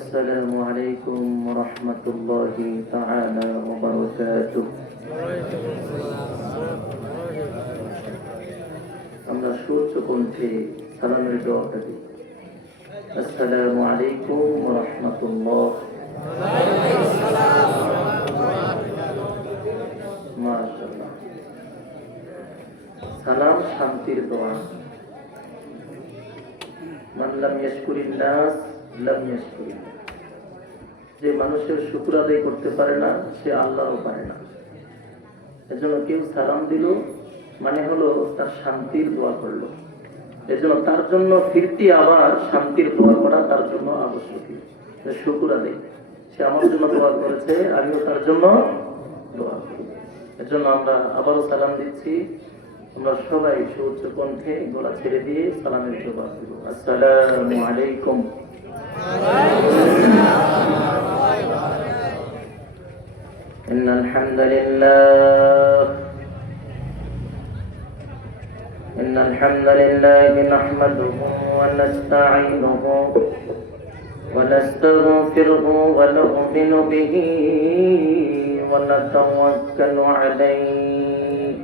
السلام عليكم ورحمة الله تعالى وبركاته. আমরা সুউচ্চ কণ্ঠে সালামের দোয়া করি। আসসালামু আলাইকুম ওয়া রাহমাতুল্লাহ। মাশাআল্লাহ। সালাম শান্তির দোয়া। মান লাম ইয়াশকুরিন নাস লাম ইয়াশকুরিল্লাহ। যে মানুষের শুকর আদায় করতে পারে না সে আল্লাহও পারে না। এজন্য কেউ সালাম দিল মানে হলো তার শান্তির দোয়া করলো। এজন্য তার জন্য ফিরতি আবার শান্তির দোয়া করা তার জন্য আবশ্যক। শুকর আদায়, সে আমার জন্য দোয়া করেছে, আমিও তার জন্য দোয়া করি। এজন্য আমরা আবারও সালাম দিচ্ছি। আমরা সবাই সুউচ্চ কণ্ঠে গলা ছেড়ে দিয়ে সালামের জবাব দেব। আসসালামু আলাইকুম। إن الحمد لله نحمده ونستعينه ونستغفره ونؤمن به ونتوكل عليه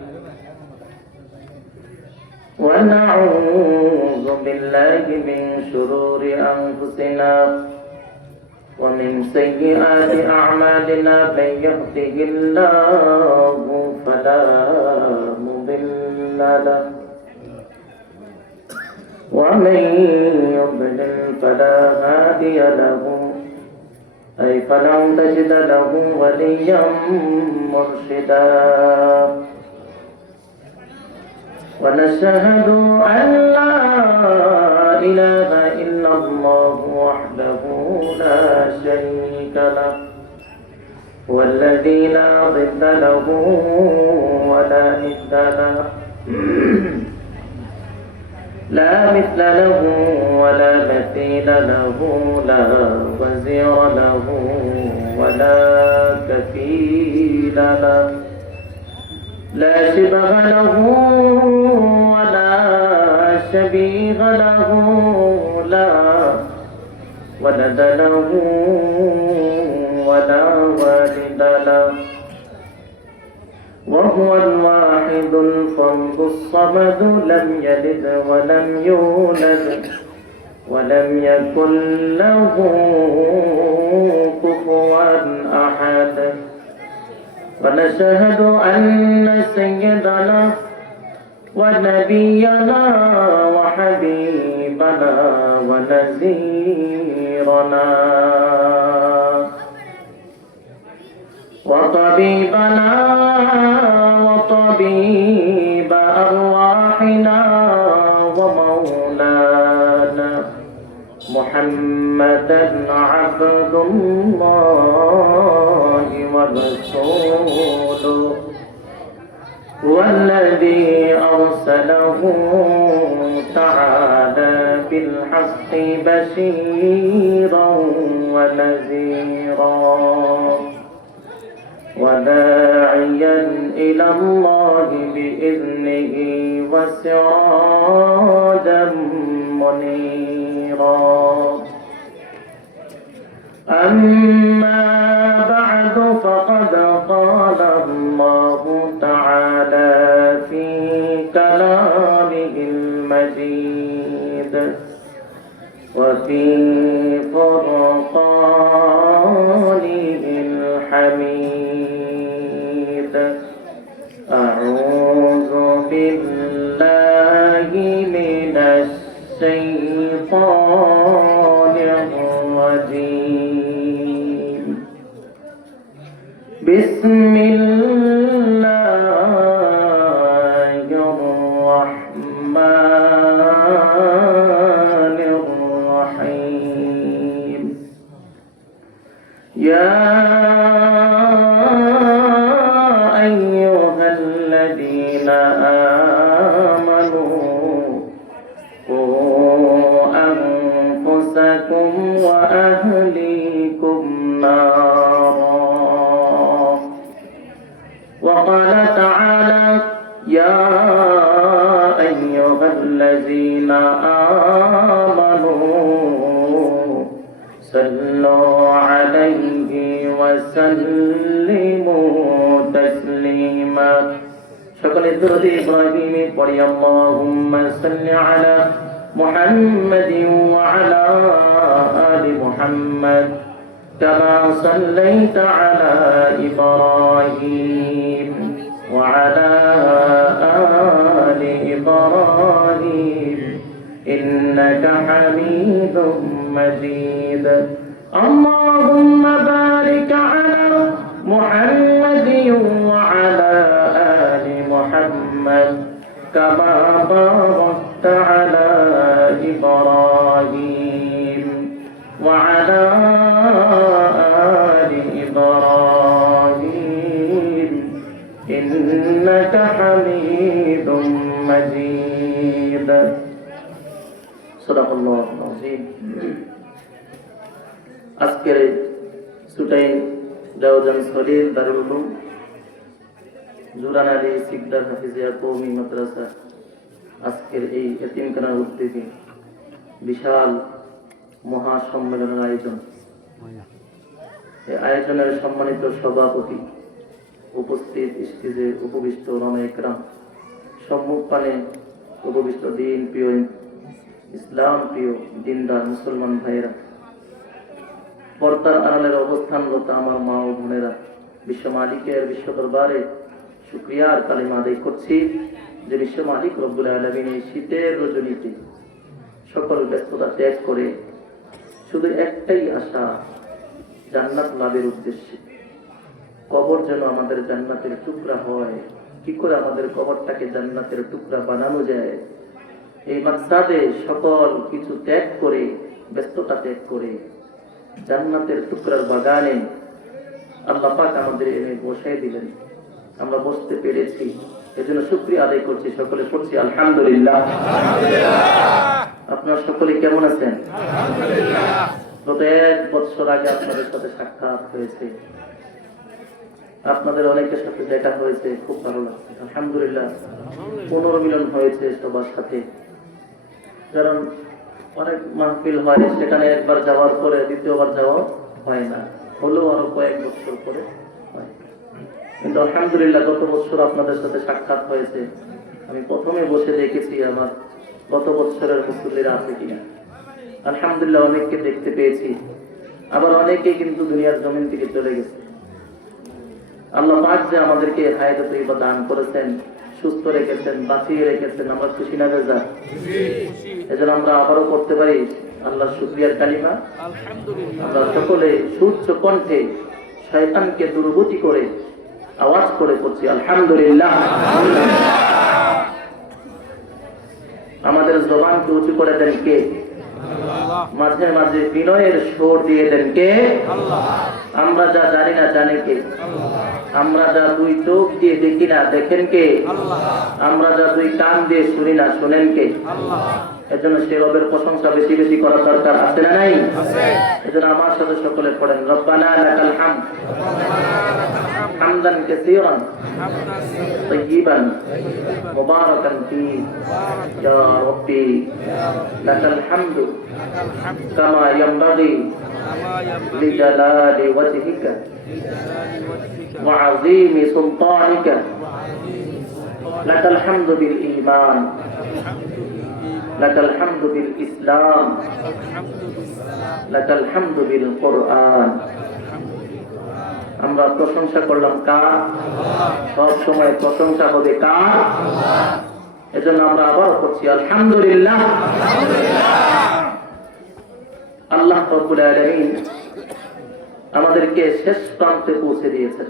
ونعوذ بالله من شرور أنفسنا ومن سيئات أعمالنا من يهده الله فلا مضل له ومن يضلل فلا هادي له أي فلن تجد له وليا مرشدا ونشهد أن لا إله إلا الله وحده لا شريك له والذي لا ضد له ولا ند له لا مثل له ولا مثيل له لا وزير له ولا كفيل له لا شبه له ولا شبيه له لا ولد له ولا والد له وهو الواحد الفرد الصمد لم يلد ولم يولد ولم يكن له كفوا أحد ونشهد أن سيدنا ونبينا وحبيبنا ونذيرنا وطبيبنا وطبيب أرواحنا ومولانا محمدا عبد الله ورسوله والذي أرسله تعالى بالحق بشيرا ونذيرا وداعيا إلى الله بإذنه وسراجا منيرا أما بعد فقد قال الله تعالى في كلامه المجيد وفي فرقانه الحميد أعوذ بالله من الشيطان الرجيم بسم الله الرحمن الرحيم يا أيها الذين آمنوا قوا أنفسكم وأهليكم نارا وقال تعالى يا أيها الذين آمنوا صلوا عليه وسلموا تسليما সকলে দরুদ ইব্রাহিমে পড়ি আল্লাহুম্মা সাল্লি আলা মুহাম্মাদিন ওয়া আলা আলি মুহাম্মাদ কামা সাল্লাইতা আলা ইব্রাহিম ওয়া আলা আলি ইব্রাহিম ইন্নাকা হামিদুম মাজিদ আল্লাহুম্মা বারিক আলা মুহাম্মাদিন ওয়া আলা محمد كما باركت على إبراهيم وعلى آل إبراهيم إنك حميد مجيد صدق الله العظيم আজকের সুটাই দাউজান সলিল দারুল উলুম জুরান আলী সিকদার হাফিজিয়া কওমি মাদ্রাসা আজকের এই এতিমখানার উদ্যোগে বিশাল মহাসম্মেলনের আয়োজন। এই আয়োজনের সম্মানিত সভাপতি, উপস্থিত স্টেজে উপবিষ্ট ওলামা ইকরাম, সম্মুখ পানে উপবিষ্ট দিন প্রিয়, ইসলাম প্রিয় দিনদার মুসলমান ভাইয়েরা, পর্দার আড়ালের অবস্থানরত আমার মা ও বোনেরা, বিশ্ব মালিকের বিশ্ব দরবারে শুকরিয়ার কালিমা আদায় করছি যে বিশ্ব মালিক রব্বুল আলামিন এই শীতের রজনীতে সকল ব্যস্ততা ত্যাগ করে শুধু একটাই আশা, জান্নাত লাভের উদ্দেশ্যে। কবর যেন আমাদের জান্নাতের টুকরা হয়, কি করে আমাদের কবরটাকে জান্নাতের টুকরা বানানো যায়, এই মাকসাদে সকল কিছু ত্যাগ করে, ব্যস্ততা ত্যাগ করে জান্নাতের টুকরার বাগানে আল্লাহ পাক আমাদের এনে বসাই দিলেন। আমরা বসতে পেরেছি, এজন্য শুকরিয়া আদায় করছি। সকলে পড়ছি আলহামদুলিল্লাহ। আপনারা সকলে কেমন আছেন? গত 1 বছর আগে আপনাদের সাথে সাক্ষাৎ হয়েছে, আপনাদের অনেকের সাথে দেখা হয়েছে, খুব ভালো লাগছে আলহামদুলিল্লাহ। পুনর্মিলন হয়েছে সবার সাথে, কারণ অনেক মাহফিল হয় সেখানে একবার যাওয়ার পরে দ্বিতীয়বার যাওয়া হয় না, হলেও আরো কয়েক বছর পরে হয়। কিন্তু আলহামদুলিল্লাহ গত বছর আপনাদের সাথে সাক্ষাৎ হয়েছে। আমি প্রথমে বসে দেখেছি আমার গত বছরের মুসল্লিরা আছে কিনা। আলহামদুলিল্লাহ অনেককে দেখতে পেয়েছি, আবার অনেকে কিন্তু দুনিয়ার জমিন থেকে চলে গেছে। আল্লাহ পাক যে আমাদেরকে হায়াতে তৈয়বা দান করেছেন, সুস্থ রেখেছেন, বাঁচিয়ে রেখেছেন, আমরা খুশি না বেজা? এজন্য আমরা আবারও করতে পারি আল্লাহর শুকরিয়ার কালিমা। আমরা সকলে সুউচ্চ কণ্ঠে শয়তানকে দুর্গতি করে আওয়াজ করে করছি আলহামদুলিল্লাহ। আমাদের জবানকে উঁচু করে দেন কে? মাঝে মাঝে বিনয়ের সুর দিয়ে দেন কে? আমরা যা জানি না জানে কে? আমরা যা 2 চোখ দিয়ে দেখি না দেখেন কে? আমরা যা 2 কান দিয়ে শুনি না শুনেন কে? এজন্য সে রবের প্রশংসা বেশি বেশি করা দরকার আছে না নাই? এজন্য আমার সাথে সকলে পড়েন রব্বানা লাকাল হামদ হামদান কাসীরান তাইয়িবান মুবারাকান ফী ইয়া রাব্বি লাকাল হামদু কামা ইয়ানবাগি লিজালালি ওয়াজহিকা ওয়া আযীমি সুলতানিকা লাকাল হামদু বিল ঈমান লাকাল হামদু বিল ইসলাম লাকাল হামদু বিল কুরআন। আমরা প্রশংসা করলাম কার? সব সময় প্রশংসা হবে কার? এজন্য আমরা আবার করছি আলহামদুলিল্লাহ। আল্লাহ রাব্বুল আলামিন আমাদেরকে শেষ প্রান্তে পৌঁছে দিয়েছেন।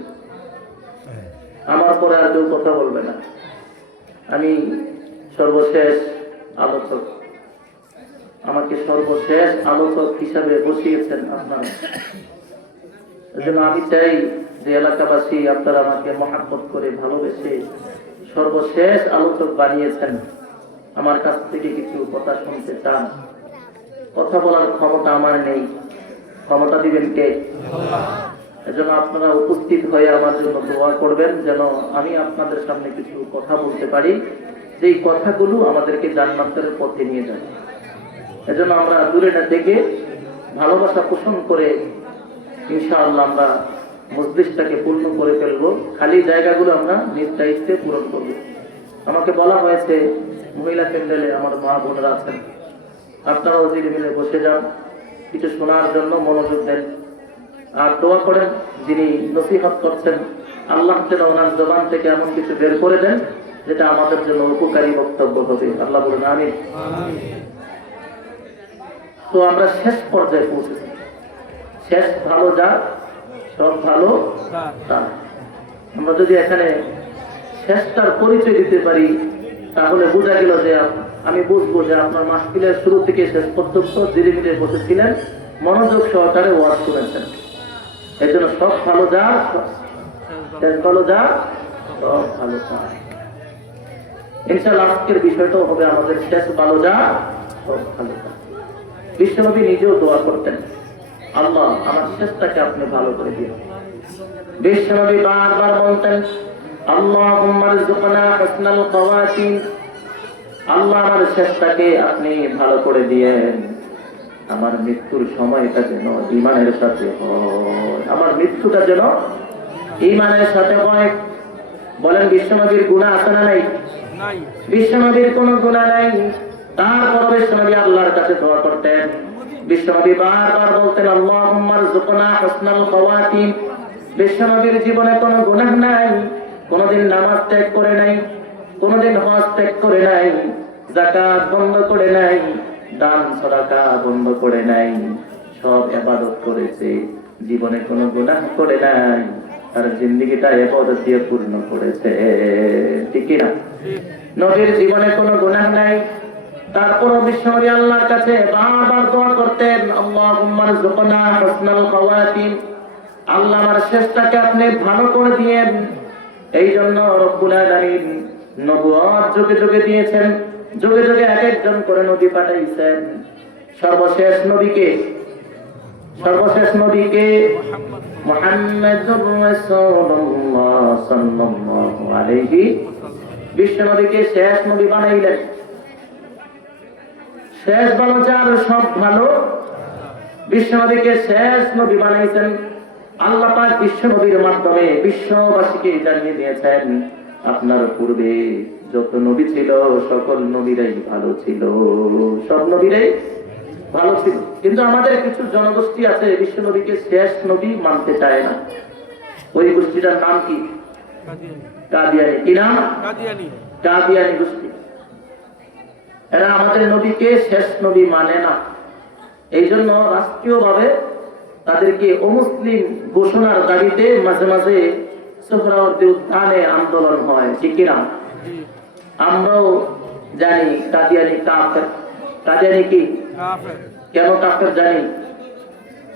আমার পরে আর কেউ কথা বলবে না, আমি সর্বশেষ আলোচক। আমাকে সর্বশেষ আলোচক হিসাবে বসিয়েছেন আপনারা। এজন্য আমি চাই যে এলাকাবাসী আপনারা আমাকে মহাব্বত করে ভালোবেসে সর্বশেষ আলোচক বানিয়েছেন। আমার কাছ থেকে কিছু কথা শুনতে চান, কথা বলার ক্ষমতা আমার নেই, ক্ষমতা দিবেন কে? এজন্য আপনারা উপস্থিত হয়ে আমার জন্য দোয়া করবেন যেন আমি আপনাদের সামনে কিছু কথা বলতে পারি, যেই কথাগুলো আমাদেরকে জান্নাতের পথে নিয়ে যাবে। এজন্য আমরা দূরে না থেকে ভালোবাসা পোষণ করে ইনশাআল্লাহ আমরা মজলিসটাকে পূর্ণ করে ফেলবো। খালি জায়গাগুলো আমরা নিজ দায়িত্বে পূরণ করবো। আমাকে বলা হয়েছে মহিলা প্যান্ডেলে আমার মা বোনেরা আছেন, আপনারাও ধীরে মিলে বসে যান, কিছু শোনার জন্য মনোযোগ দেন আর দোয়া করেন। যিনি নসিহত করছেন আল্লাহ যেন ওনার জবান থেকে এমন কিছু বের করে দেন যেটা আমাদের জন্য উপকারী বক্তব্য হবে। আল্লাহ বলুন আমিন। তো আমরা শেষ পর্যায়ে পৌঁছেছি। শেষ ভালো যা সব ভালো তা। আমরা যদি এখানে শেষটার পরিচয় দিতে পারি তাহলে বোঝা গেল যে আমি বুঝবো যে আপনার মাহফিলের শুরু থেকে শেষ পর্যন্ত ধীরে ধীরে বসেছিলেন, মনোযোগ সহকারে ওয়াজ শুনেছেন। এই জন্য সব ভালো যা শেষ ভালো যা সব ভালো তা। ইনশাআল্লাহ আজকের বিষয়টাও হবে আমাদের শেষ ভালো যা সব ভালো তা। বিশ্বনবী নিজেও দোয়া করতেন, আল্লাহ আমার শেষটাকে আপনি ভালো করে দিন। বিশ্বনবী বারবার বলতেন, আল্লাহুম্মা রযুকনা হুসনাল খাওয়াতিম, আল্লাহ আমার শেষটাকে আপনি ভালো করে দিয়েন, আমার মৃত্যুর সময়টা যেন ঈমানের সাথে হয়, আমার মৃত্যুটা যেন ঈমানের সাথে হয়। বলেন বিশ্বনবীর গুনাহ আছে না নাই? বিশ্বনবীর কোনো গুনাহ নাই, তারপর বিশ্বনবী আল্লাহর কাছে দোয়া করতেন। বিশ্বনবী বারবার বলতেন, আল্লাহুম্মা রযুকনা হুসনাল খাওয়াতিম। বিশ্বনবীর জীবনে কোনো গুনাহ নাই, কোনদিন নামাজ ত্যাগ করে নাই, কোনদিন হজ ত্যাগ করে নাই, যাকাত বন্ধ করে নাই, দান সাদাকা বন্ধ করে নাই, সব ইবাদত করেছে, জীবনে কোনো গুনাহ করে নাই, তার জিন্দেগিটা ইবাদত দিয়ে পূর্ণ করেছে। ঠিক কি না? নবীর জীবনে কোনো গুনাহ নাই, তারপর বিশ্বনবী আল্লাহর কাছে বারবার দোয়া করতেন, আল্লাহুম্মা রযুকনা হুসনাল খাওয়াতিম, আল্লাহ আমার শেষটাকে আপনি ভালো করে দিয়েন। এই জন্য রব্বুল আলামিন নবুয়ত যুগে যুগে দিয়েছেন, যুগে যুগে এক একজন করে নবী পাঠাইছেন। সর্বশেষ নবীকে মুহাম্মাদুর রাসূলুল্লাহ সাল্লাল্লাহু আলাইহি বিশ্ব নবীকে শেষ নবী বানাইলেন। শেষ ভালো যার সব ভালো, বিশ্ব নবীকে শেষ নবী বানাইছেন। আল্লাহ পাক বিশ্ব নবীর মাধ্যমে বিশ্ববাসীকে জানিয়ে দিয়েছেন, আপনার পূর্বে যত নবী ছিল সকল নবীরাই ভালো ছিল, সব নবীরাই ভালো ছিল। কিন্তু আমাদের কিছু জনগোষ্ঠী আছে বিশ্ব নবীকে শেষ নবী মানতে চায় না। ওই গোষ্ঠীটার নাম কি? কাদিয়ানী। কি নাম? কাদিয়ানী গোষ্ঠী। এরা আমাদের নবীকে শেষ নবী মানে না। এই জন্য রাষ্ট্রীয়ভাবে তাদেরকে অমুসলিম ঘোষণার দাবিতে মাঝে মাঝে সোহরাওয়ার্দী উদ্যানে আন্দোলন হয়। ঠিক কিনা? আমরাও জানি কাদিয়ানী কাফের। কাদিয়ানী কি? কেন কাফের জানি?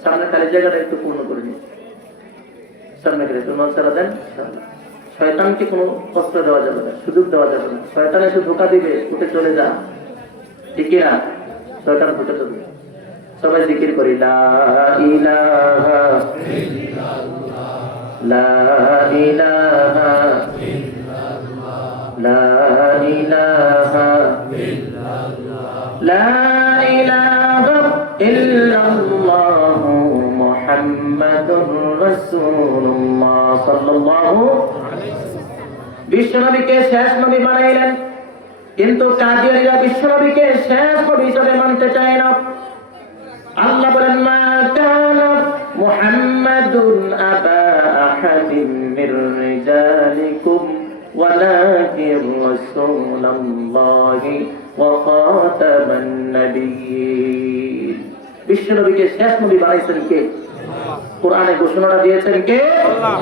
সামনে খালি জায়গাটা একটু পূর্ণ করে নিন। সামনে গেলে একটু নজরা দেন। শয়তানকে কোনো কষ্ট দেওয়া যাবে না, সুযোগ দেওয়া যাবে না। শয়তান এসে ধোকা দিবে, উঠে চলে যা। ঠিক কিনা? শয়তান উঠে চলবে। সবাই জিকির করি, লা ইলাহা ইল্লাল্লাহ, লা ইলাহা ইল্লাল্লাহ, লা ইলাহা ইল্লাল্লাহ, লা ইলাহা ইল্লাল্লাহ, মুহাম্মাদুর রাসূলুল্লাহ সাল্লাল্লাহু আলাইহি ওয়াসাল্লাম। বিশ্বনবীকে শেষ নবী বানাইলেন, কিন্তু কাদিয়ানীরা বিশ্বনবীকে শেষ নবী হিসেবে মানতে চায় না। আল্লাহ বলেন, মা কানা মুহাম্মাদুন আবা আহাদিন মির রিজালিকুম ওয়ালাকিন রাসূলুল্লাহি ওয়া খাতামান নাবিয়্যিন। বিশ্বনবীকে শেষ নবী বানাইছেন কে? কোরআনে ঘোষণা দিয়েছেন কে? আল্লাহ।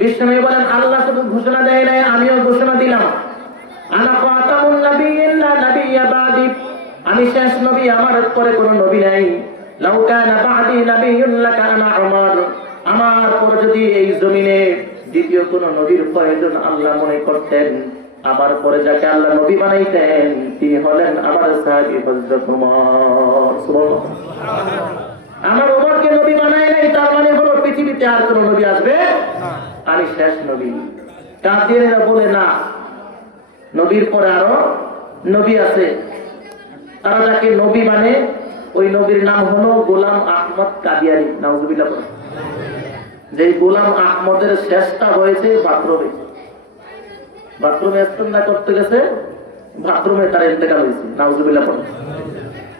বিশ্বনবী বলেন, আল্লাহ শুধু ঘোষণা দেয় নাই, আমিও ঘোষণা দিলাম, আনা খাতামুন নাবিয়্যিন লা নাবিয়্যা বাদি, আমি শেষ নবী, আমার পরে কোনো নবী নাই। লাউ কানা বাদি নাবিয়্যুন লাকানা উমর, আমার পরে যদি এই জমিনে দ্বিতীয় কোনো নবীর প্রয়োজন আল্লাহ মনে করতেন, আমার পরে যাকে আল্লাহ নবী বানাইতেন তিনি হলেন আমার সাহাবী হযরত ওমর। সুবহানাল্লাহ। আমার ওমরকে নবী বানায় নাই, তার মানে হলো পৃথিবীতে আর কোনো নবী আসবে, আমি শেষ নবী। কাদিয়ানীরা বলে না, নবীর পরে আরো নবী আছে, তারা যাকে নবী মানে ওই নবীর নাম হলো গোলাম আহমদ কাদিয়ানী। নাউজুবিল্লাহ বলেন। যে গোলাম আহমদের শেষটা হয়েছে বাথরুমে। বাথরুমে ইস্তেঞ্জা করতে গেছে, বাথরুমে তার ইন্তেকাল হয়েছে। নাউজুবিল্লাহ বলেন।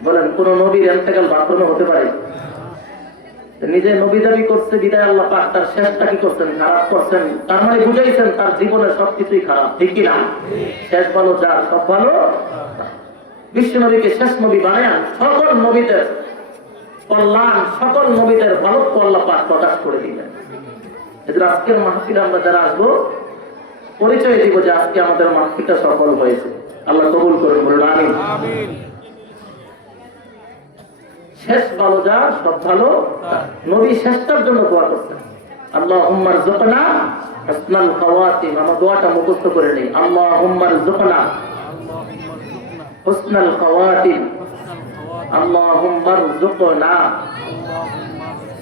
বলেন কোন নবীর ইন্তেকাল বাথরুমে হতে পারে? নিজে নবী দাবি করছে বিদায় আল্লাহ পাক তার শেষটা কি করছেন? খারাপ করছেন। তার মানে বুঝাইছেন তার জীবনের সবকিছুই খারাপ, ঠিক কিনা? শেষ ভালো যার, সব ভালো। বিশ্ব নবীকে শেষ নবী বানান, সকল নবীদের কল্যাণ, সকল নবীদের ভারত আল্লাহ পাক প্রকাশ করে দিলেন। এদের আজকের মাহফিলে আমরা যারা আসবো পরিচয় দিব যে আজকে আমাদের মাহফিলটা সফল হয়েছে। আল্লাহ কবুল করুন, বলুন আমিন। শেষ ভালো যা, সব ভালো। নবী শেষটার জন্য দোয়া করতেন, আল্লাহুম্মা রযুকনা হাসনাল খাওয়াতিম। আমরা দোয়াটা মুখস্থ করে নেই, আল্লাহুম্মা রযুকনা হুসনাল খাওয়াতিম, আল্লাহুম্মা রযুকনা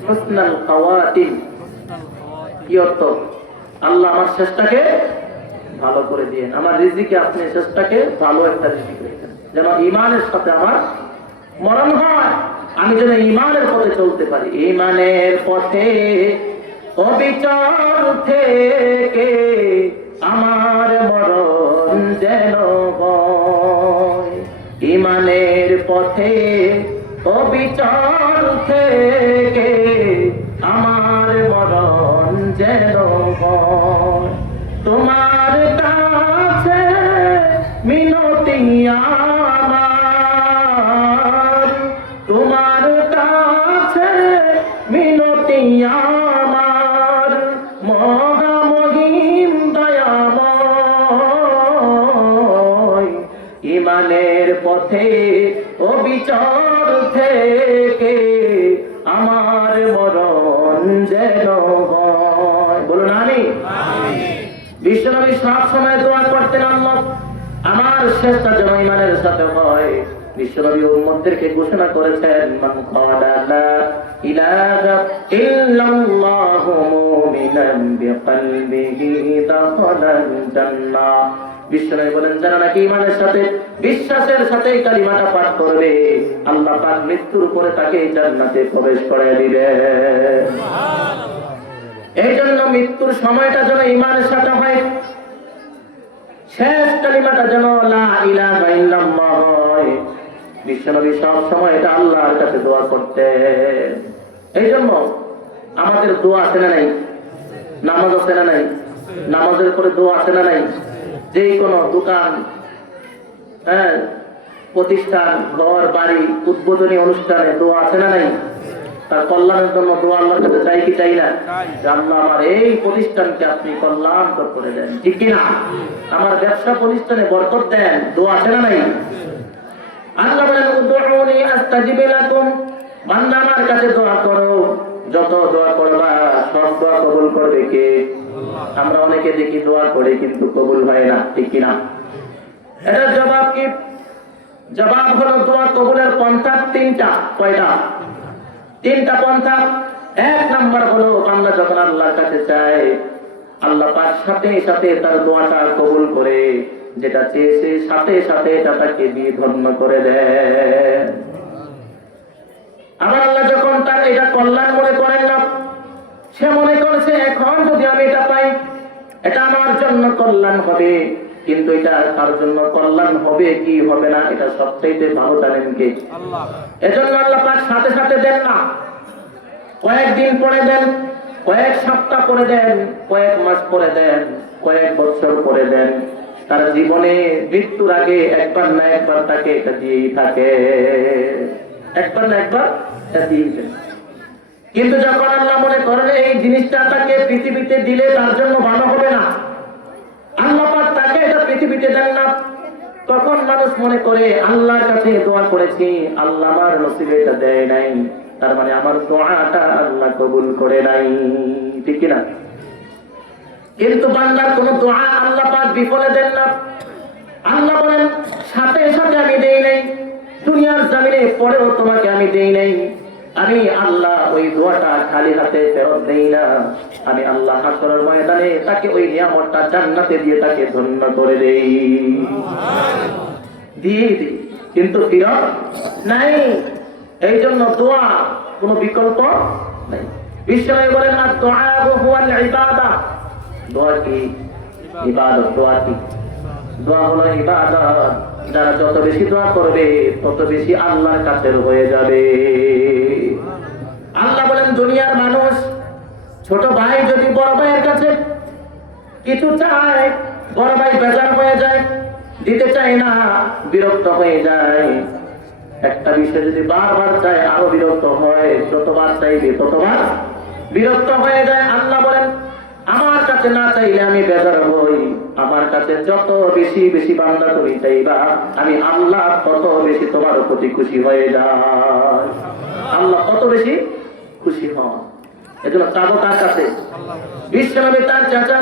হুসনাল খাওয়াতিম। কি অর্থ? আল্লাহ আমার শেষটাকে ভালো করে দিয়েন, আমার রিজিকে আপনি শেষটাকে ভালো একটা রিজিক রেখেছেন, যেন ঈমানের সাথে আমার মরণ হয়, আমি যেন ঈমানের পথে চলতে পারি। ঈমানের পথে অবিচল থেকে আমার মরণ যেন হয়। ঈমানের পথে অবিচল থেকে আমার মরণ যেন হয়। তোমার কাছে মিনতি আমার, তোমার কাছে মিনতি আমার, মহামহিম দয়াময়। ঈমানের পথে অবিচল থেকে আমার মরণ যেন হয়। বলুন আমিন। বিশ্বনবী সব সময় দোয়া করতেন, আল্লাহ আমার শেষটা যেন ঈমানের সাথে হয়। বিশ্বনবী উম্মতদেরকে ঘোষণা করেছেন, মান ক্বালা লা ইলাহা ইল্লাল্লাহু মুমিনান বিকলবিহি দাখালাল জান্নাহ। বিশ্বনবী বলেন, যারা নাকি ঈমানের সাথে বিশ্বাসের সাথে কালিমাটা পাঠ করবে, আল্লাহ পাক মৃত্যুর পরে তাকে জান্নাতে প্রবেশ করায় দিবেন। এই জন্য মৃত্যুর সময়টা যেন ঈমানের সাথে হয়, শেষ কালিমাটা যেন লা ইলাহা ইল্লাল্লাহ হয়। বিশ্বনবী সব সময় এটা আল্লাহর কাছে দোয়া করতেন। এই জন্য আমাদের দোয়া আছে না নাই? নামাজ আছে না নাই? নামাজের পরে দোয়া আছে না নাই? যে কোনো দোকান, প্রতিষ্ঠান, ঘর বাড়ি, উদ্বোধনী অনুষ্ঠানে দোয়া আছে না নাই? তার কল্যাণের জন্য দোয়া আল্লাহর কাছে চাই কি চাই না? আল্লাহ আমার এই প্রতিষ্ঠানকে আপনি কল্যাণকর করে দেন, ঠিক কিনা? আমার ব্যবসা প্রতিষ্ঠানে বরকত দেন, দোয়া আছে না নাই? আল্লাহ বলেন, উদউনি আস্তাজিব লাকুম। বান্দা আমার কাছে দোয়া করো, যত দোয়া করবা সব দোয়া কবুল করবে কে? আমরা অনেকে দেখি দোয়া করে কিন্তু কবুল হয় না, ঠিক কিনা? এটার জবাব কি? জবাব হলো দোয়া কবুলের পন্থা তিনটা। কয়টা? তিনটা পন্থা। এক নাম্বার হলো বান্দা যখন আল্লাহর কাছে চায়, আল্লাহ পাক সাথে সাথে তার দোয়াটা কবুল করে, যেটা চেয়েছে সাথে সাথে এটা তাকে দিয়ে ধন্য করে দেন। আবার আল্লাহ যখন তার এটা কল্যাণ মনে করেন না, সে মনে করছে এখন যদি আমি এটা পাই এটা আমার জন্য কল্যাণ হবে, কিন্তু এটা তার জন্য কল্যাণ হবে কি হবে না এটা সবচেয়ে ভালো জানেন কে? আল্লাহ। এজন্য আল্লাহ পাক সাথে সাথে দেন না, কয়েকদিন পরে দেন, কয়েক সপ্তাহ পরে দেন, কয়েক মাস পরে দেন, কয়েক বছর পরে দেন। তার জীবনে মৃত্যুর আগে একবার না একবার তাকে এটা দিয়েই থাকে, একবার না একবার এটা দিয়েই দেন। কিন্তু যখন আল্লাহ মনে করেন এই জিনিসটা তাকে পৃথিবীতে দিলে তার জন্য ভালো হবে না, আল্লাহ পাক তাকে এটা পৃথিবীতে দেন না, তখন মানুষ মনে করে আল্লাহর কাছে দোয়া করেছি, আল্লাহ আমার নসিবে এটা দেয় নাই, তার মানে আমার দোয়াটা আল্লাহ কবুল করে নাই, ঠিক কিনা? কিন্তু বান্দার কোন দোয়া আল্লাহ পাক বিফলে দেন না। আল্লাহ বলেন সাথে সাথে আমি দেই নাই, দুনিয়ার জমিনে পরেও তোমাকে আমি দেই নাই, আমি আল্লাহ ওই দোয়াটা খালি হাতে ফেরত দেই না। আমি আল্লাহ হাসরের ময়দানে তাকে ওই নিয়ামতটা জান্নাতে দিয়ে তাকে ধন্য করে দেই, দিয়ে দিই, কিন্তু ফিরত নাই। এই জন্য দোয়া কোনো বিকল্প নাই। বিশ্বনবী বলেন দোয়া হুয়াল ইবাদা। দোয়া কি? ইবাদত। দোয়া কি? দোয়া হলো ইবাদত। যারা যত বেশি দোয়া করবে তত বেশি আল্লাহর কাছের হয়ে যাবে। আল্লাহ বলেন দুনিয়ার মানুষ ছোট ভাই যদি বড় ভাইয়ের কাছে কিছু চায়, বড় ভাই বেজার হয়ে যায়, দিতে চায় না, বিরক্ত হয়ে যায়। একটা বিষয় যদি বারবার চায় আরো বিরক্ত হয়, যতবার চাইবে ততবার বিরক্ত হয়ে যায়। আল্লাহ বলেন আমার কাছে না চাইলে আমি বেজার হই। আমার কাছে যত বেশি বেশি বান্দা তুমি চাইবা, আমি আল্লাহ তত বেশি তোমার প্রতি খুশি হয়ে যায়। আল্লাহ কত বেশি খুশি হন। এজন্য চাবো কার কাছে? বিশ্বনবী তার চাচা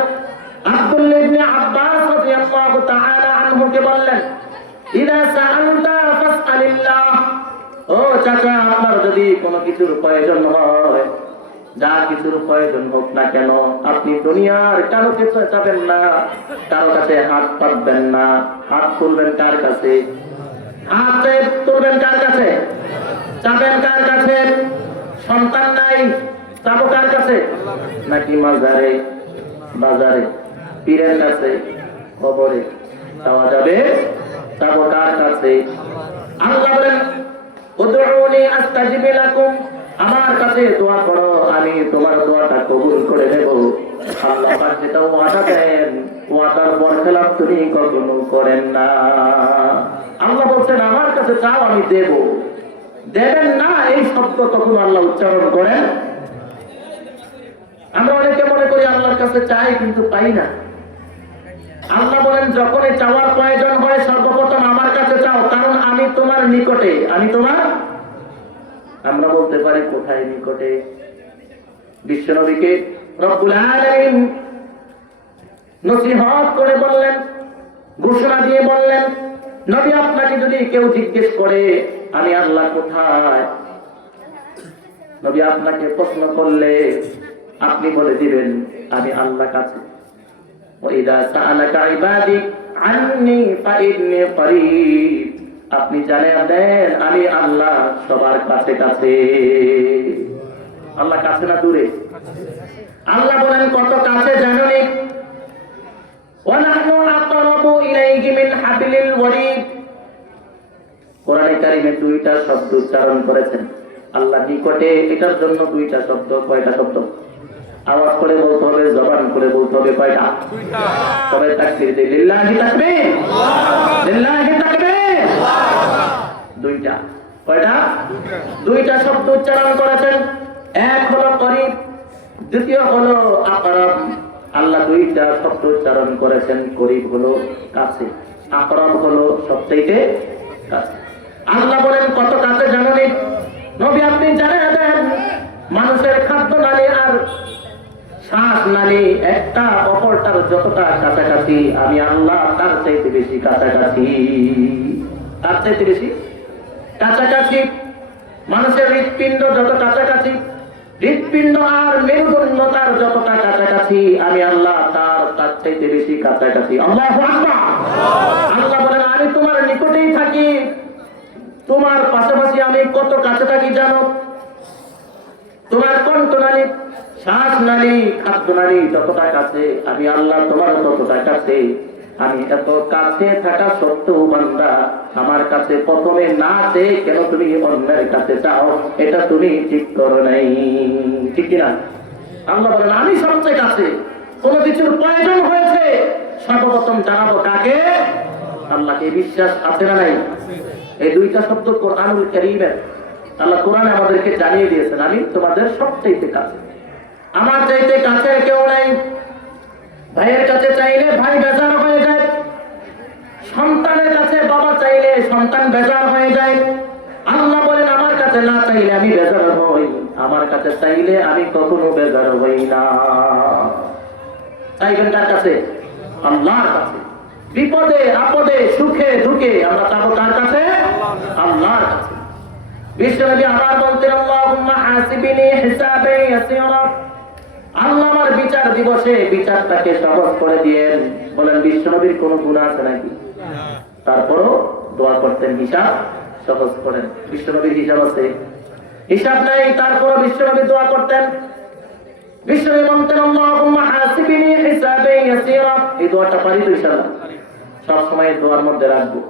আব্দুল্লাহ ইবনে আব্বাস রাদিয়াল্লাহু তাআলা আনহুকে বললেন, ইদা সাআলতা ফাসআলিল্লাহ। ও চাচা, আপনার যদি কোনো কিছুর প্রয়োজন হয়, যা কিছুর প্রয়োজন হোক না কেন, আপনি দুনিয়ার কারো কাছে চাবেন না, কারো কাছে হাত পাতবেন না। হাত তুলবেন কার কাছে? হাত তুলবেন কার কাছে? চাবেন কার কাছে? সন্তান নাই, চাবো কার কাছে? নাকি মাজারে, বাজারে, পীরের কাছে, কবরে চাওয়া যাবে? চাবো কার কাছে? আল্লাহ বলেন উদউনি আস্তাজিব লাকুম। আমার কাছে দোয়া করো, আমি তোমার দোয়াটা কবুল করে নেব। আল্লাহ পাক যেটা ওয়াদা দেন, ওয়াদার বরখেলাপ তিনি কখনো করেন না। আল্লাহ বলছেন আমার কাছে চাও আমি দেব, দেবেন না এই শব্দ কখনো আল্লাহ উচ্চারণ করেন। আমরা অনেকে মনে করি আল্লাহর কাছে চাই কিন্তু পাই না। আল্লাহ বলেন যখনই চাওয়ার প্রয়োজন হয় সর্বপ্রথম আমার কাছে চাও, কারণ আমি তোমার নিকটে। আমি তোমার, আমরা বলতে পারি কোথায় নিকটে? বিশ্বনবীকে রব্বুল আলামিন নসিহত করে বললেন, ঘোষণা দিয়ে বললেন, নবী আপনাকে যদি কেউ জিজ্ঞেস করে আমি আল্লাহ কোথায়, নবী আপনাকে প্রশ্ন করলে আপনি বলে দিবেন আমি আল্লাহ কাছে। ওয়াইদা সাআলাকা ইবাদি আন্নী ফাইন্নী করিব। আপনি জানিয়ে দেন আমি আল্লাহ সবার কাছে কাছে। আল্লাহ কাছে না দূরে? আল্লাহ বলেন কত কাছে জানেন? ওয়া নাহনু আকরাবু ইলাইহি মিন হাবলিল ওয়ারিদ। কোরআনে কারিমে দুইটা শব্দ উচ্চারণ করেছেন আল্লাহ নিকটে। এটার জন্য দুইটা শব্দ। কয়টা শব্দ? আওয়াজ করে বলতে হবে, জবান করে বলতে হবে। কয়টা? সবাই তাকবীর দিন, লিল্লাহি তাকবীর, লিল্লাহি তাকবীর। দুইটা। কয়টা? দুইটা শব্দ উচ্চারণ করেছেন। এক হলো করিব, দ্বিতীয় হলো আকরাব। আল্লাহ দুইটা শব্দ উচ্চারণ করেছেন। করিব হলো কাছে, আকরাব হলো সবচেয়ে কাছে। আল্লাহ বলেন কত কাছে জানেন? নবী আপনি জানিয়ে দেন মানুষের খাদ্য নালী আর শ্বাস নালী একটা অপরটার যতটা কাছাকাছি, আমি আল্লাহ তার চাইতে বেশি কাছাকাছি। তার চাইতে বেশি কাছাকাছি। মানুষের হৃৎপিণ্ড যত কাছাকাছি, হৃৎপিণ্ড আর মেরুদণ্ড তার যতটা কাছাকাছি, আমি আল্লাহ তার চাইতে বেশি কাছাকাছি। আল্লাহু আকবার। আল্লাহ বলেন আমি তোমার নিকটেই থাকি, তোমার পাশাপাশি আমি কত কাছে থাকি জানো? তোমার কণ্ঠনালী, শ্বাস নালী, খাদ্য নালী যতটা কাছে, আমি আল্লাহ তোমার ততটা কাছে। আমি এত কাছে থাকা সত্ত্বেও বান্দা আমার কাছে প্রথমে না চেয়ে কেন তুমি অন্যের কাছে চাও? এটা তুমি ঠিক করো নাই, ঠিক কিনা? আল্লাহ বলেন আমি সবচেয়ে কাছে। কোন কিছুর প্রয়োজন হয়েছে সর্বপ্রথম জানাবো কাকে? আল্লাহকে। বিশ্বাস আছে না নাই? এই দুইটা শব্দ কোরআনুল কারীমের আল্লাহ কোরআনে আমাদেরকে জানিয়ে দিয়েছেন আমি তোমাদের সবচেয়ে কাছে। আমার চাইতে কাছে কেউ নাই। ভাইয়ের কাছে চাইলে ভাই বেজার হয়ে যায়, সন্তানের কাছে বাবা চাইলে সন্তান বেজার হয়ে যায়। আল্লাহ বলেন আমার কাছে না চাইলে আমি বেজার হই, আমার কাছে চাইলে আমি কখনো বেজার হই না। চাইবেন কার কাছে? আল্লাহর কাছে। বিপদে আপদে সুখে দুঃখে আমরা চাবো কার কাছে? আল্লাহর কাছে। বিশ্বনবী আবার বলতেন আল্লাহুম্মা হাসিবনি হিসাবান ইয়াসীরা, আল্লাহ আমার বিচার দিবসে বিচারটাকে সহজ করে দিয়েন। বলেন বিশ্বনবীর কোনো গুনাহ আছে নাকি? তারপরও দোয়া করতেন হিসাব সহজ করেন। বিশ্বনবীর হিসাব আছে? হিসাব নাই, তারপরও বিশ্বনবী দোয়া করতেন। বিশ্বনবী বলতেন আল্লাহুম্মা হাসিবনি হিসাবান ইয়াসীরা। এই দোয়াটা পারি তো ইনশাআল্লাহ? সব সময় দোয়ার মধ্যে রাখবো,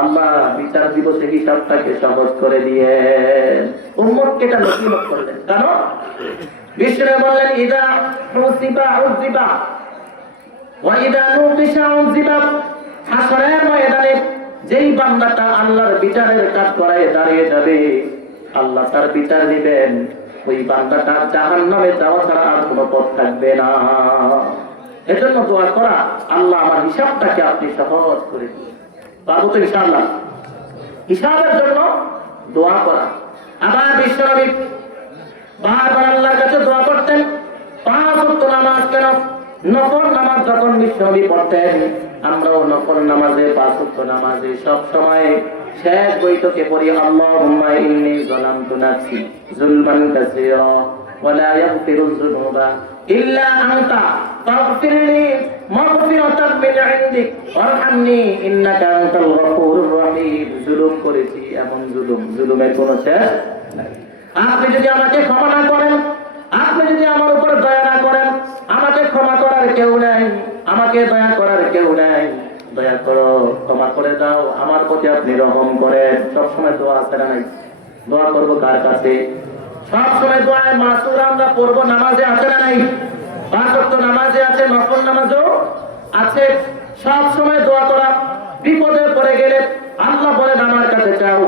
আল্লাহ বিচার দিবসে হিসাবটাকে সহজ করে দিয়েন। উম্মতকে এটা নসিহত করলেন। কেন? বিশ্বনবী বললেন ইদা হুসিবা উযিবা ওয়া ইদা নুকিশা উযিবা। হাসরের ময়দানে যেই বান্দাটা আল্লাহর বিচারের কাজ করায় দাঁড়িয়ে যাবে, আল্লাহ তার বিচার দিবেন, ওই বান্দাটা জাহান্নামে যাওয়া ছাড়া আর কোনো পথ থাকবে না। এজন্য দোয়া করা, আল্লাহ আমার হিসাবটাকে আপনি সহজ করে দিন। পারবো তো ইনশাআল্লাহ? হিসাবের জন্য দোয়া করা। আবার বিশ্বনবী বারবার আল্লাহর কাছে দোয়া করতেন। 5 ওয়াক্ত নামাজ কেন, নফল নামাজ যখন বিশ্বনবী পড়তেন, আমরাও নফল নামাজে 5 ওয়াক্ত নামাজে সব সময় শেষ বৈঠকে পড়ি আল্লাহুম্মা ইন্নী যালামতু নাফসি যুলমান কাসীরা ওয়া লা ইয়াগফিরুয যুনুবা ইল্লা আনতা ফাগফিরলি মাগফিরাতাম মিন ইনদিক ওয়ারহামনি ইন্নাকা আনতাল গফুরুর রহিম। জুলুম করেছি, এমন জুলুমের কোনো শেষ নাই। আপনি যদি আমাকে ক্ষমা না করেন, আপনি যদি আমার উপর দয়া না করেন, আমাকে ক্ষমা করার কেউ নাই, আমাকে দয়া করার কেউ নাই। দয়া করো, ক্ষমা করে দাও, আমার প্রতি আপনি রহম করেন। সবসময় দোয়া আছে না নাই? দোয়া করবো কার কাছে? সবসময় দোয়ায় মাসুরা আমরা পড়বো, নামাজে আছে না নাই? 5 ওয়াক্ত নামাজে আছে, নফল নামাজও আছে। সব সময় দোয়া করা। বিপদে পড়ে গেলে আল্লাহ বলেন আমার কাছে চাও।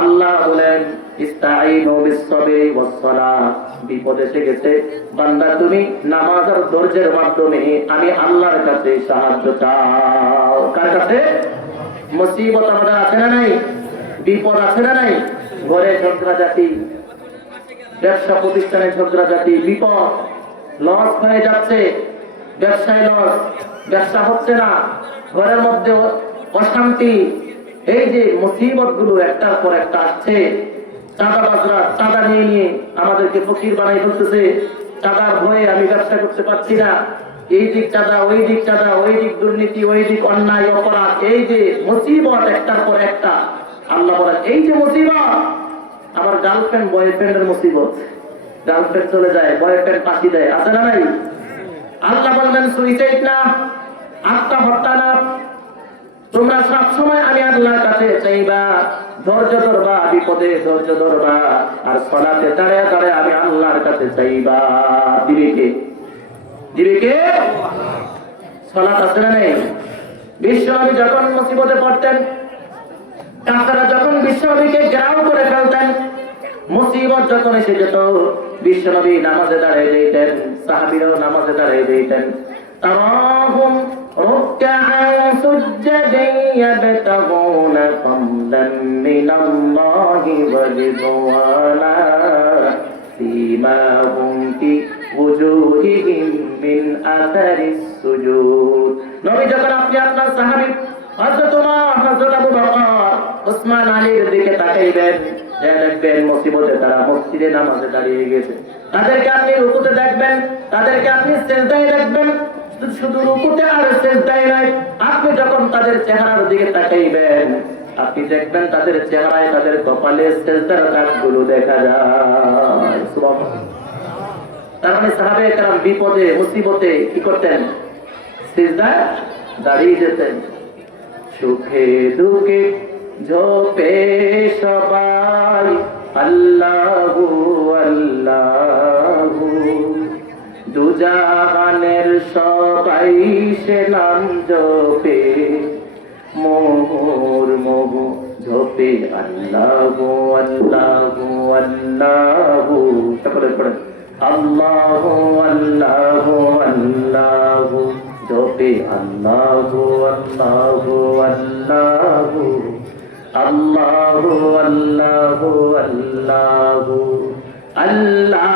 আল্লাহ বলেন ইস্তাঈনু বিস-সাবরি ওয়াস-সালাহ। বিপদ এসে গেছে, বান্দা তুমি নামাজ আর ধৈর্যের মাধ্যমে আমি আল্লাহর কাছে সাহায্য চাও। কার কাছে? মুসিবত আমাদের আছে না নাই? বিপদ আছে না নাই? ঘরে ঝগড়াঝাটি, ব্যবসা প্রতিষ্ঠানে ঝগড়াঝাটি, বিপদ, লস হয়ে যাচ্ছে, ব্যবসায় লস, ব্যবসা হচ্ছে না, ঘরের মধ্যে অশান্তি। এই যে মুসিবত গুলো একটার পর একটা আসছে। চাঁদাবাজরা চাঁদা নিয়ে নিয়ে আমাদেরকে ফকির বানাই ফেলতেছে। চাঁদার ভয়ে আমি ব্যবসা করতে পারছি না। এই দিক চাঁদা, ওই দিক চাঁদা, ওই দিক দুর্নীতি, ওই দিক অন্যায় অপরাধ। এই যে মুসিবত একটার পর একটা। আল্লাহ বলেন এই যে মুসিবত, আমার গার্লফ্রেন্ড বয়ফ্রেন্ডের মুসিবত। গার্লফ্রেন্ড চলে যায়, বয়ফ্রেন্ড ফাঁসি দেয়, আছে না নাই? আল্লাহ বলবেন সুইসাইড না, আত্মহত্যা না। তোমরা সব সময় আমি আল্লাহর কাছে চাইবা, ধৈর্য ধরবা, বিপদে ধৈর্য ধরবা, আর সালাতে দাঁড়ায় দাঁড়ায় আমি আল্লাহর কাছে চাইবা। দিবে কে? দিবে কে? সালাত আছে না নেই? বিশ্বনবী যখন মুসিবতে পড়তেন, কাফেররা যখন বিশ্বনবীকে ঘেরাও করে ফেলতেন, মুসিবত যখন এসে যেত, বিশ্বনবী নামাজে দাঁড়িয়ে যেতেন, সাহাবীরাও নামাজে দাঁড়িয়ে যেতেন। তারাহুম রুকআন সুজদান ইয়াবতাগুনা ফাদলান মিনাল্লাহি ওয়া রিদওয়ানা সীমাহুম ফি ওজুহিহিম মিন আথারিস সুজুদ। নবী যখন আপনি আপনার সাহাবী হযরত ওমর, হযরত আবু বকর, ওসমান আলীর দিকে তাকাইবেন, দেখবেন মুসিবতে তারা মসজিদে নামাজে দাঁড়িয়ে গেছে। তাদেরকে আপনি রুকুতে দেখবেন, তাদেরকে আপনি সিজদায় দেখবেন। শুধু রুকুতে আর সিজদায় নয়, আপনি যখন তাদের চেহারার দিকে তাকাইবেন, আপনি দেখবেন তাদের চেহারায়, তাদের কপালে সিজদার দাগগুলো দেখা যায়। সুবহানাল্লাহ। তার মানে সাহাবায়ে কেরাম বিপদে মুসিবতে কি করতেন? সিজদায় দাঁড়িয়ে যেতেন। সুখে দুঃখে ঝোপে সবাই আল্লাহু আল্লাহু, দুজাহানের সবাই সে নাম জপে, মোর মোহ ঝোপে আল্লাহু আল্লাহু আল্লাহু। সকলে পড়েন আল্লাহু আল্লাহু আল্লাহু, ঝোপে আল্লাহু আল্লাহু আল্লাহু, আল্লাহু আল্লাহু আল্লাহু আল্লাহ।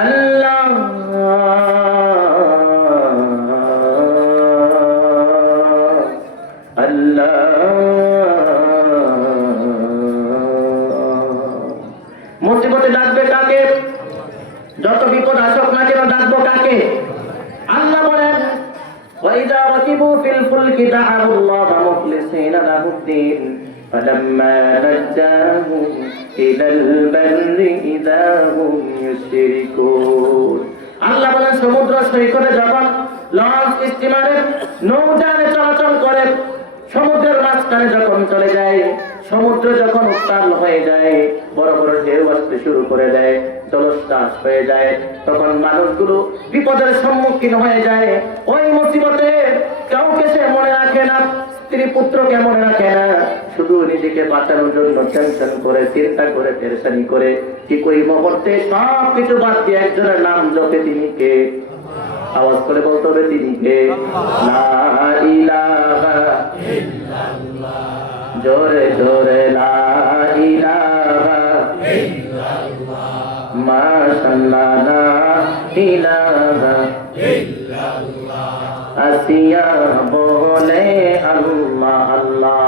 আল্লাহ মুসিবতে ডাকবে কাকে? যত বিপদ আসুক না কেন ডাকবো কাকে? আল্লাহ বলেন وَإِذَا رَكِبُوا فِي الْفُلْكِ دَعَوُا اللَّهَ مُخْلِصِينَ لَهُ الدِّينَ فَلَمَّا نَجَّاهُمْ إِلَى الْبَرِّ إِذَا هُمْ يُشْرِكُونَ। আল্লাহ বলেন সমুদ্র সৈকতে যখন লঞ্চ স্টিমারে নৌযানে চলাচল করে, সমুদ্রের মাঝখানে যখন চলে যায়, সমুদ্র যখন উত্তাল হয়ে যায়, বড় বড় ঢেউ আসতে শুরু করে দেয়, জলোচ্ছ্বাস হয়ে যায়, তখন মানুষগুলো বিপদের সম্মুখীন হয়ে যায়। ওই মুসিবতে কাউকে সে মনে রাখে না, স্ত্রী পুত্রকে মনে রাখে না, শুধু নিজেকে বাঁচানোর জন্য টেনশন করে, চিন্তা করে, পেরেশানি করে। ঠিক ওই মুহূর্তে সব কিছু বাদ দিয়ে একজনের নাম জপে, তিনি কে? আওয়াজ করে বলতে হবে, তিনি কে? লা ইলাহা ইল্লাল্লাহ। জোরে জোরে লা ইলাহা ইল্লাল্লাহ। মাশাআল্লাহ লা ইলাহা ইল্লাল্লাহ। আসিয়া বলে আল্লাহ আল্লাহ।